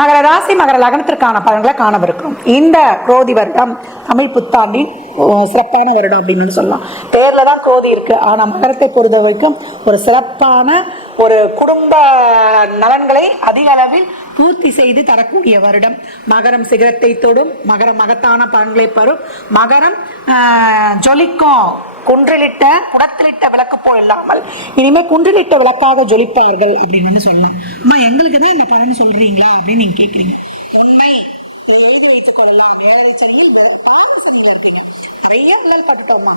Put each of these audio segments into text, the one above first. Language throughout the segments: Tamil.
மகர ராசி மகர லக்னத்திற்கான பலன்களை காணவிருக்கிறோம். இந்த குரோதி வருடம் தமிழ் புத்தாண்டின் சிறப்பான வருடம் அப்படின்னு சொல்லலாம். பேர்ல தான் குரோதி இருக்கு. ஆனா மகரத்தை பொறுத்த வரைக்கும் ஒரு சிறப்பான ஒரு குடும்ப நலன்களை அதிக அளவில் பூர்த்தி செய்து தரக்கூடிய வருடம். மகரம் சிகரத்தை தொடும் மகரம் மகத்தான பலன்களை பெறும். மகரம் ஆஹ், ஜொலிக்கும். குன்றிலிட்ட குடத்திலிட்ட விளக்கு போல் இல்லாமல் இனிமே குன்றிலிட்ட விளக்காக ஜொலிப்பார்கள் அப்படின்னு வந்து சொல்லலாம். அம்மா எங்களுக்கு தான் இந்த பலன் சொல்றீங்களா அப்படின்னு நீங்க கேக்குறீங்க. உண்மை எழுதி வைத்துக் கொள்ளலாம். ஏழை சனியில் பாவம் சனியில் நிறைய உடல் பட்டுட்டோமா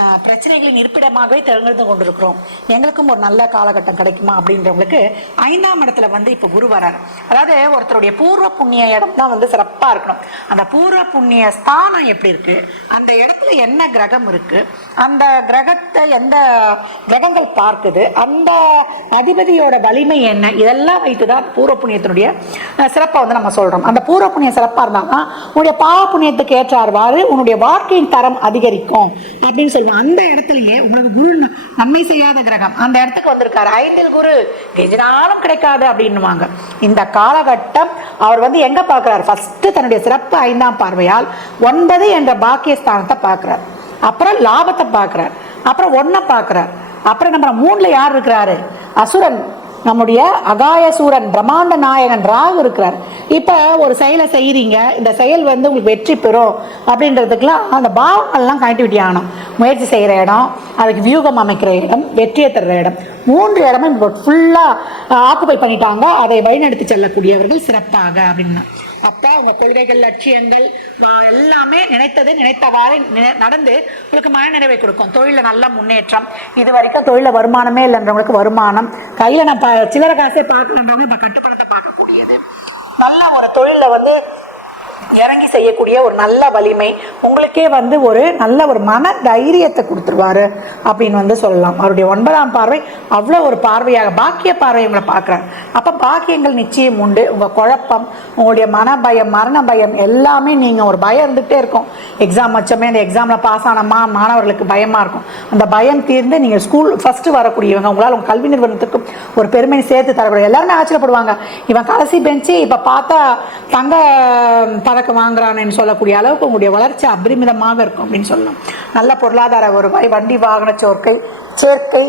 ஆஹ் பிரச்சனைகளின் இருப்பிடமாகவே திறந்து கொண்டிருக்கிறோம். எங்களுக்கும் ஒரு நல்ல காலகட்டம் கிடைக்குமா அப்படின்றவங்களுக்கு ஐந்தாம் இடத்துல வந்து இப்போ குரு வரார். அதாவது ஒருத்தருடைய பூர்வ புண்ணிய இடம் தான் வந்து சிறப்பாக இருக்கணும். அந்த பூர்வ புண்ணிய ஸ்தானம் எப்படி இருக்கு? அந்த இடத்துல என்ன கிரகம் இருக்கு? அந்த கிரகத்தை எந்த கிரகங்கள் பார்க்குது? அந்த அதிபதியோட வலிமை என்ன? இதெல்லாம் வைத்து தான் பூர்வ புண்ணியத்தினுடைய சிறப்பை வந்து நம்ம சொல்றோம். அந்த பூர்வ புண்ணியம் சிறப்பா இருந்தாங்கன்னா உன்னுடைய பாவ புண்ணியத்துக்கு ஏற்றார்வாறு உன்னுடைய வாழ்க்கையின் தரம் அதிகரிக்கும் அப்படின்னு சொல்லுவோம் அந்த இடத்துலயே உங்களுக்கு குரு நன்மை செய்யாத கிரகம். அந்த இடத்துக்கு வந்திருக்காரு. ஐந்தில் குரு எதிராலும் கிடைக்காது அப்படின்னு இந்த காலகட்டம் அவர் வந்து எங்க பார்க்கிறார்? ஃபர்ஸ்ட் தன்னுடைய சிறப்பு ஐந்தாம் பார்வையால் ஒன்பது என்ற பாக்கியஸ்தானத்தை பார்க்குறார். அப்புறம் லாபத்தை பார்க்குறார். அப்புறம் ஒன்றை பார்க்குறார். அப்புறம் நம்ம மூணில் யார் இருக்கிறாரு? அசுரன். நம்முடைய அகாயசூரன் பிரம்மாண்ட நாயகன் ராகு இருக்கிறார். இப்போ ஒரு செயலை செய்கிறீங்க இந்த செயல் வந்து உங்களுக்கு வெற்றி பெறும் அப்படின்றதுக்கெலாம் அந்த பாவங்கள்லாம் கனெக்டிவிட்டி ஆகணும். முயற்சி செய்கிற இடம் அதுக்கு வியூகம் அமைக்கிற இடம் வெற்றியை தர்ற இடம். மூன்று இடமும் இப்போ ஃபுல்லாக ஆக்குபை பண்ணிட்டாங்க. அதை வழிநடத்தி செல்லக்கூடியவர்கள் சிறப்பாக அப்படின்னா அப்பா உங்க கொள்கைகள் லட்சியங்கள் எல்லாமே நினைத்தது நினைத்தவாறு நடந்து உங்களுக்கு மன நிறைவை கொடுக்கும். தொழில நல்ல முன்னேற்றம். இது வரைக்கும் தொழில வருமானமே இல்லைன்றவங்களுக்கு வருமானம். கையில நான் ப- சில்லறை காசே பார்க்கணுன்றவங்க இப்போ கட்டுப்படத்தை பார்க்கக்கூடியது. நல்ல ஒரு தொழில வந்து இறங்கி செய்யக்கூடிய ஒரு நல்ல வலிமை உங்களுக்கே வந்து ஒரு நல்ல ஒரு மன தைரியத்தை கொடுத்துருவாரு அப்படின்னு வந்து சொல்லலாம். அவருடைய ஒன்பதாம் பார்வை அவ்வளோ ஒரு பார்வையாக பாக்கிய பார்வை உங்களை பார்க்குறாங்க அப்போ பாக்கியங்கள் நிச்சயம் உண்டு. உங்கள் குழப்பம் உங்களுடைய மன பயம் மரண பயம் எல்லாமே நீங்கள் ஒரு பயம் இருந்துகிட்டே இருக்கும். எக்ஸாம் வச்சோமே அந்த எக்ஸாமில் பாஸ் ஆனமா மாணவர்களுக்கு பயமாக இருக்கும். அந்த பயம் தீர்ந்து நீங்கள் ஸ்கூல் ஃபஸ்ட்டு வரக்கூடியவங்க உங்களால் உங்கள் கல்வி நிறுவனத்துக்கும் ஒரு பெருமை சேர்த்து தரக்கூடிய எல்லாருமே ஆச்சரியப்படுவாங்க. இவன் கடைசி பெஞ்சு இப்போ பார்த்தா தங்க பதக்கம் வாங்குறானேன்னு சொல்லக்கூடிய அளவுக்கு உங்களுடைய வளர்ச்சி அபரிமிதமாக இருக்கும் அப்படின்னு சொல்லலாம் நல்ல பொருளாதார வருவாய் வண்டி வாகன சேர்க்கை சேர்க்கை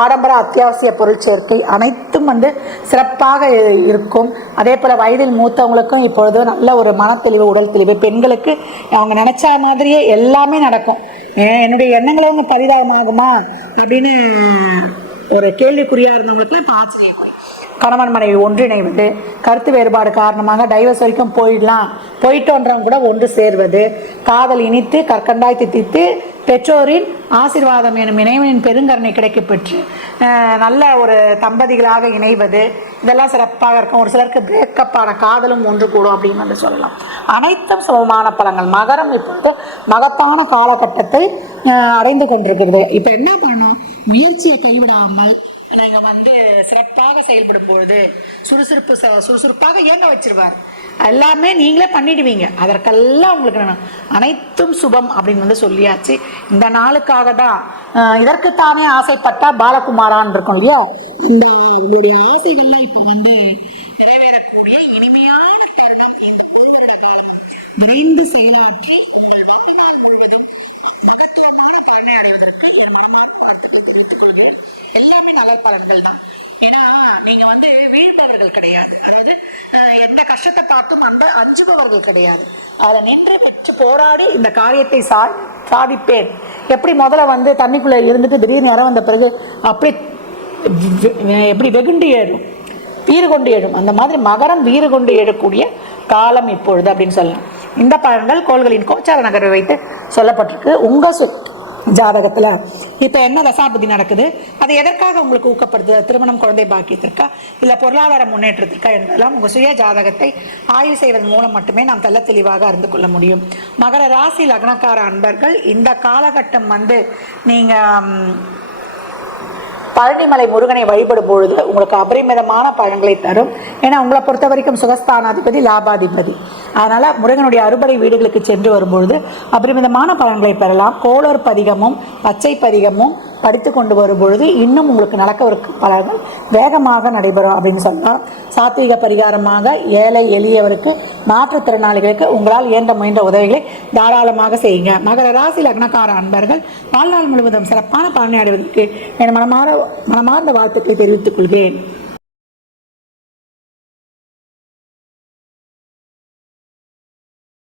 ஆடம்பர அத்தியாவசிய பொருள் சேர்க்கை அனைத்தும் வந்து சிறப்பாக இருக்கும். அதே போல் வயதில் மூத்தவங்களுக்கும் இப்பொழுது நல்ல ஒரு மனத்தெளிவு உடல் தெளிவு. பெண்களுக்கு அவங்க நினச்ச மாதிரியே எல்லாமே நடக்கும். என்னுடைய எண்ணங்களும் அவங்க பரிதாபமாகுமா? அப்படின்னு ஒரு கேள்விக்குறியாக இருந்தவங்களுக்குலாம் இப்போ ஆச்சரியக்குறி கணவன் மனைவி ஒன்றிணைவது கருத்து வேறுபாடு காரணமாக டைவர்ஸ் வரைக்கும் போயிடலாம். போயிட்டோன்றவங்க கூட ஒன்று சேர்வது. காதல் இனித்து கற்கண்டாய் தித்தித்து பெற்றோரின் ஆசீர்வாதம் எனும் இணைவனின் பெருங்கருணை கிடைக்கப்பெற்று நல்ல ஒரு தம்பதிகளாக இணைவது. இதெல்லாம் சிறப்பாக இருக்கும். ஒரு சிலருக்கு பிரேக்கப்பான காதலும் ஒன்று கூடும் அப்படின்னு வந்து சொல்லலாம். அனைத்தும் சமமான பலங்கள் மகரம் இப்பொழுது மகத்தான காலகட்டத்தை அடைந்து கொண்டிருக்கிறது. இப்போ என்ன பண்ணணும்? முயற்சியை கைவிடாமல் நீங்க வந்து சிறப்பாக செயல்படும் பொழுது சுறுசுறுப்பு சுறுசுறுப்பாக இயங்க வச்சிருவார். எல்லாமே நீங்களே பண்ணிடுவீங்க. அதற்கெல்லாம் உங்களுக்கு நான் அனைத்தும் சுபம் அப்படின்னு வந்து சொல்லியாச்சு. இந்த நாளுக்காக தான் இதற்குத்தானே ஆசைப்பட்டா பாலகுமாரான் இருக்கும் இல்லையா? இந்த உங்களுடைய ஆசைகள்லாம் இப்போ வந்து நிறைவேறக்கூடிய இனிமையான தருணம் இந்த ஒரு வருட காலம். விரைந்து செயலாற்றி உங்கள் வாழ்நாள் முழுவதும் மகத்துவமான பலனை அடைவதற்கு என் மனமான வாழ்த்துக்கள் தெரிவித்துக் கொள்கிறேன் எல்லாமே நல்ல பலன்கள் தான் ஏன்னா நீங்க வந்து வீழ்ந்தவர்கள் கிடையாது. அதாவது என்ன எந்த கஷ்டத்தை பார்த்தும் அந்த அஞ்சுபவர்கள் கிடையாது. அதுல நின்று பற்று போராடி இந்த காரியத்தை சா சாதிப்பேன். எப்படி முதல்ல வந்து தண்ணிக்குள்ள இருந்துட்டு திடீர்னு நேரம் வந்த பிறகு அப்படி வெ- எப்படி வெகுண்டு ஏறும் வீறு கொண்டு எழும் அந்த மாதிரி மகரம் வீறு கொண்டு எழக்கூடிய காலம் இப்பொழுது அப்படின்னு சொல்லலாம். இந்த பலன்கள் கோள்களின் கோச்சார நகரை வைத்து சொல்லப்பட்டிருக்கு. உங்க சு- ஜாதகத்தில் இப்ப என்ன தசாபதி நடக்குது? அது எதற்காக உங்களுக்கு ஊக்கப்படுது திருமணம் குழந்தை பாக்கியத்திற்கா? இல்லை பொருளாதார முன்னேற்றத்திற்கா என்பதெல்லாம் உங்க சுய ஜாதகத்தை ஆய்வு செய்வதன் மூலம் மட்டுமே நாம் தெல்ல தெளிவாக அறிந்து கொள்ள முடியும். மகர ராசி லக்னக்கார அன்பர்கள் இந்த காலகட்டம் வந்து நீங்கள் பழனிமலை முருகனை வழிபடும் பொழுது உங்களுக்கு அபரிமிதமான பழங்களை தரும். ஏன்னா உங்களை பொறுத்த வரைக்கும் சுகஸ்தானாதிபதி லாபாதிபதி. அதனால் முருகனுடைய அறுபடை வீடுகளுக்கு சென்று வரும்பொழுது அபரிமிதமான பலன்களை பெறலாம். கோளர் பதிகமும் பச்சை பதிகமும் படித்து கொண்டு வரும்பொழுது இன்னும் உங்களுக்கு நடக்கவிருக்கு பலன்கள் வேகமாக நடைபெறும் அப்படின்னு சொல்லலாம். சாத்வீக பரிகாரமாக ஏழை எளியவருக்கு மாற்றுத்திறனாளிகளுக்கு உங்களால் இயன்ற முயன்ற உதவிகளை தாராளமாக செய்யுங்க. மகர ராசி லக்னக்கார அன்பர்கள் வாழ்நாள் முழுவதும் சிறப்பான பலனை அடைவதற்கு என் மனமார மனமார்ந்த வாழ்த்துக்களை தெரிவித்துக் கொள்கிறேன்.